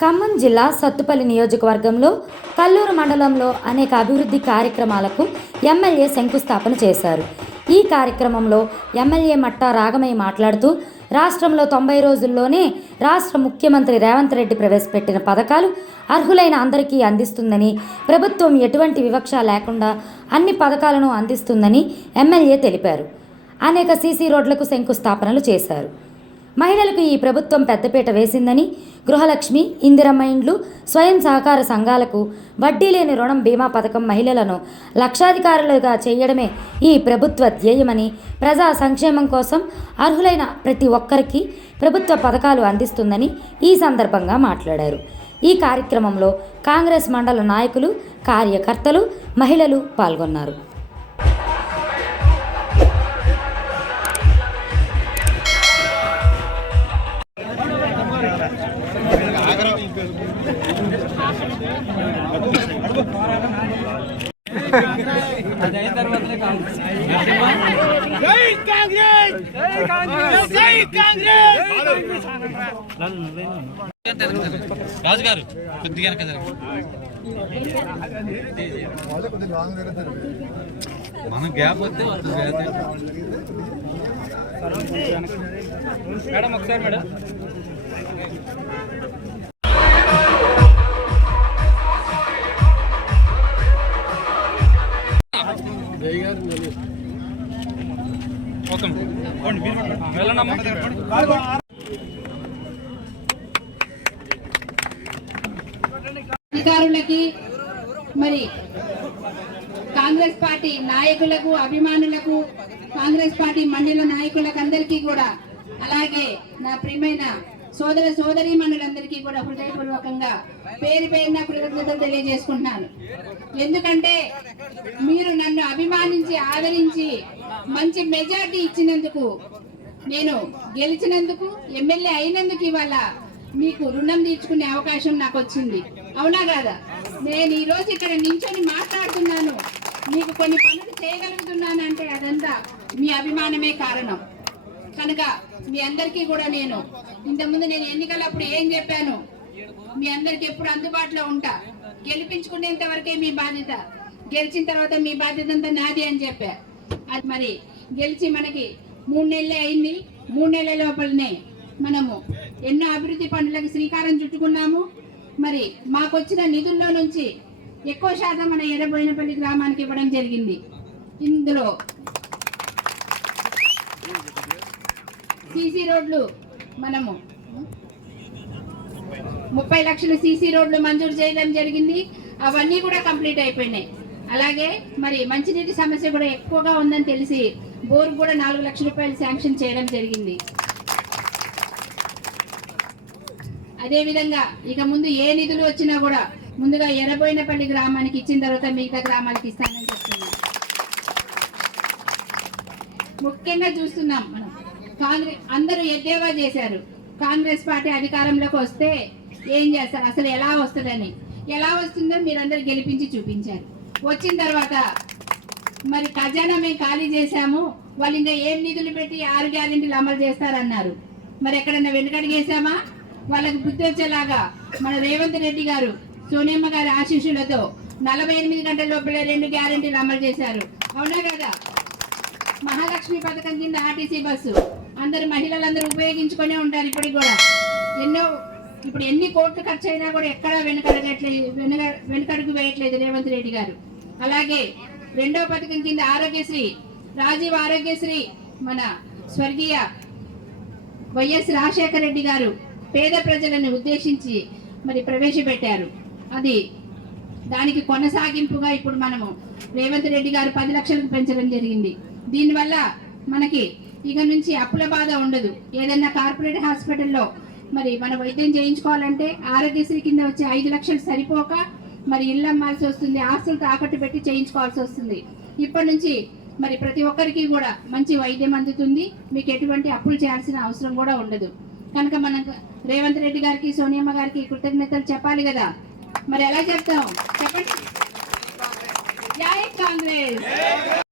ఖమ్మం జిల్లా సత్తుపల్లి నియోజకవర్గంలో కల్లూరు మండలంలో అనేక అభివృద్ధి కార్యక్రమాలకు ఎమ్మెల్యే శంకుస్థాపన చేశారు. ఈ కార్యక్రమంలో ఎమ్మెల్యే మట్టా రాగమయ్య మాట్లాడుతూ రాష్ట్రంలో తొంభై రోజుల్లోనే రాష్ట్ర ముఖ్యమంత్రి రేవంత్ రెడ్డి ప్రవేశపెట్టిన పథకాలు అర్హులైన అందరికీ అందిస్తుందని ప్రభుత్వం ఎటువంటి వివక్ష లేకుండా అన్ని పథకాలను అందిస్తుందని ఎమ్మెల్యే తెలిపారు. అనేక సీసీ రోడ్లకు శంకుస్థాపనలు చేశారు. మహిళలకు ఈ ప్రభుత్వం పెద్దపీట వేసిందని గృహలక్ష్మి ఇందిరమ్మ ఇండ్లు స్వయం సహకార సంఘాలకు వడ్డీ లేని రుణం బీమా పథకం మహిళలను లక్షాధికారులుగా చేయడమే ఈ ప్రభుత్వ ధ్యేయమని ప్రజా సంక్షేమం కోసం అర్హులైన ప్రతి ఒక్కరికి ప్రభుత్వ పథకాలు అందిస్తుందని ఈ సందర్భంగా మాట్లాడారు. ఈ కార్యక్రమంలో కాంగ్రెస్ మండల నాయకులు కార్యకర్తలు మహిళలు పాల్గొన్నారు. జై కాంగ్రెస్ జై కాంగ్రెస్ రాజు గారు కొద్దిగా వెనక. మనం గ్యాప్ వస్తే వస్తుంది. మేడం ఒకసారి మేడం ఓకే పోండి, వెళ్ళండమ్మా అధికారులకి మరి కాంగ్రెస్ పార్టీ నాయకులకు అభిమానులకు కాంగ్రెస్ పార్టీ మండల నాయకులకు అందరికీ కూడా అలాగే నా ప్రియమైన సోదర సోదరి మండలందరికీ కూడా హృదయపూర్వకంగా పేరు పేరున కృతజ్ఞతలు తెలియజేసుకుంటున్నాను. ఎందుకంటే మీరు నన్ను అభిమానించి ఆదరించి మంచి మెజార్టీ ఇచ్చినందుకు నేను గెలిచినందుకు ఎమ్మెల్యే అయినందుకు ఇవాళ మీకు రుణం తీర్చుకునే అవకాశం నాకు వచ్చింది. అవునా కాదా? నేను ఈ రోజు ఇక్కడ నించొని మాట్లాడుతున్నాను. మీకు కొన్ని పనులు చేయగలుగుతున్నాను అంటే అదంతా మీ అభిమానమే కారణం. కనుక మీ అందరికీ కూడా నేను ఇంతకుముందు నేను ఎన్నికలప్పుడు ఏం చెప్పాను? మీ అందరికి ఎప్పుడు అందుబాటులో ఉంటా? గెలిపించుకునేంత వరకే మీ బాధ్యత. గెలిచిన తర్వాత మీ బాధ్యత అంతా నాది అని చెప్పా. అది మరి గెలిచి మనకి మూడు నెలలే అయింది. మూడు నెలల లోపలనే మనము ఎన్నో అభివృద్ధి పనులకు శ్రీకారం చుట్టుకున్నాము. మరి మాకు వచ్చిన నిధుల్లో నుంచి ఎక్కువ శాతం మన ఎర్రబోయినపల్లి గ్రామానికి ఇవ్వడం జరిగింది. ఇందులో సీసీ రోడ్లు మనము. ముప్పై లక్షలు సీసీ రోడ్లు మంజూరు చేయడం జరిగింది. అవన్నీ కూడా కంప్లీట్ అయిపోయినాయి. అలాగే మరి మంచినీటి సమస్య కూడా ఎక్కువగా ఉందని తెలిసి బోర్ కూడా నాలుగు లక్షల రూపాయలు శాంక్షన్ చేయడం జరిగింది. అదేవిధంగా ఇక ముందు ఏ నిధులు వచ్చినా కూడా ముందుగా ఎర్రబోయినపల్లి గ్రామానికి ఇచ్చిన తర్వాత మిగతా గ్రామాలకి ఇస్తానని చెప్తున్నాం ముఖ్యంగా చూస్తున్నాం మనం. కాంగ్రెస్ అందరూ ఎద్దేవా చేశారు. కాంగ్రెస్ పార్టీ అధికారంలోకి వస్తే ఏం చేస్తారు? అసలు ఎలా వస్తుందని. ఎలా వస్తుందో మీరందరూ గెలిపించి చూపించారు. వచ్చిన తర్వాత మరి ఖజానా మేము ఖాళీ చేశాము. వాళ్ళు ఇంకా ఏం నిధులు పెట్టి ఆరు గ్యారెంటీలు అమలు చేస్తారన్నారు. మరి ఎక్కడన్నా వెనుకడిగేసామా వాళ్ళకి బుద్ధి వచ్చేలాగా మన రేవంత్ రెడ్డి గారు సోనియమ్మ గారి ఆశీస్సులతో నలభై ఎనిమిది గంటల లోపలే రెండు గ్యారెంటీలు అమలు చేశారు. అవునా కదా? మహాలక్ష్మి పథకం కింద ఆర్టీసీ బస్సు. అందరు మహిళలందరూ ఉపయోగించుకునే ఉంటారు ఇప్పటికి కూడా. ఎన్నో ఇప్పుడు ఎన్ని కోట్లు ఖర్చు అయినా కూడా ఎక్కడా వెనుకడగట్లేదు వెనక వెనకడుగు వేయట్లేదు రేవంత్ రెడ్డి గారు. అలాగే రెండో పథకం కింద ఆరోగ్యశ్రీ రాజీవ్ ఆరోగ్యశ్రీ మన స్వర్గీయ వైఎస్ రాజశేఖర రెడ్డి గారు పేద ప్రజలను ఉద్దేశించి మరి ప్రవేశపెట్టారు. అది దానికి కొనసాగింపుగా ఇప్పుడు మనము రేవంత్ రెడ్డి గారు పది లక్షలకు పెంచడం జరిగింది. దీనివల్ల మనకి ఇక నుంచి అప్పుల బాధ ఉండదు. ఏదైనా కార్పొరేట్ హాస్పిటల్లో మరి మన వైద్యం చేయించుకోవాలంటే ఆరోగ్యశ్రీ కింద వచ్చే ఐదు లక్షలు సరిపోక మరి ఇల్లు అమ్మాల్సి వస్తుంది ఆస్తులు తాకట్టు పెట్టి చేయించుకోవాల్సి వస్తుంది. ఇప్పటి నుంచి మరి ప్రతి ఒక్కరికి కూడా మంచి వైద్యం అందుతుంది. మీకు ఎటువంటి అప్పులు చేయాల్సిన అవసరం కూడా ఉండదు. కనుక మనం రేవంత్ రెడ్డి గారికి సోనియమ్మ గారికి కృతజ్ఞతలు చెప్పాలి కదా. మరి ఎలా చెప్తాం? చెప్పండి. జై కాంగ్రెస్.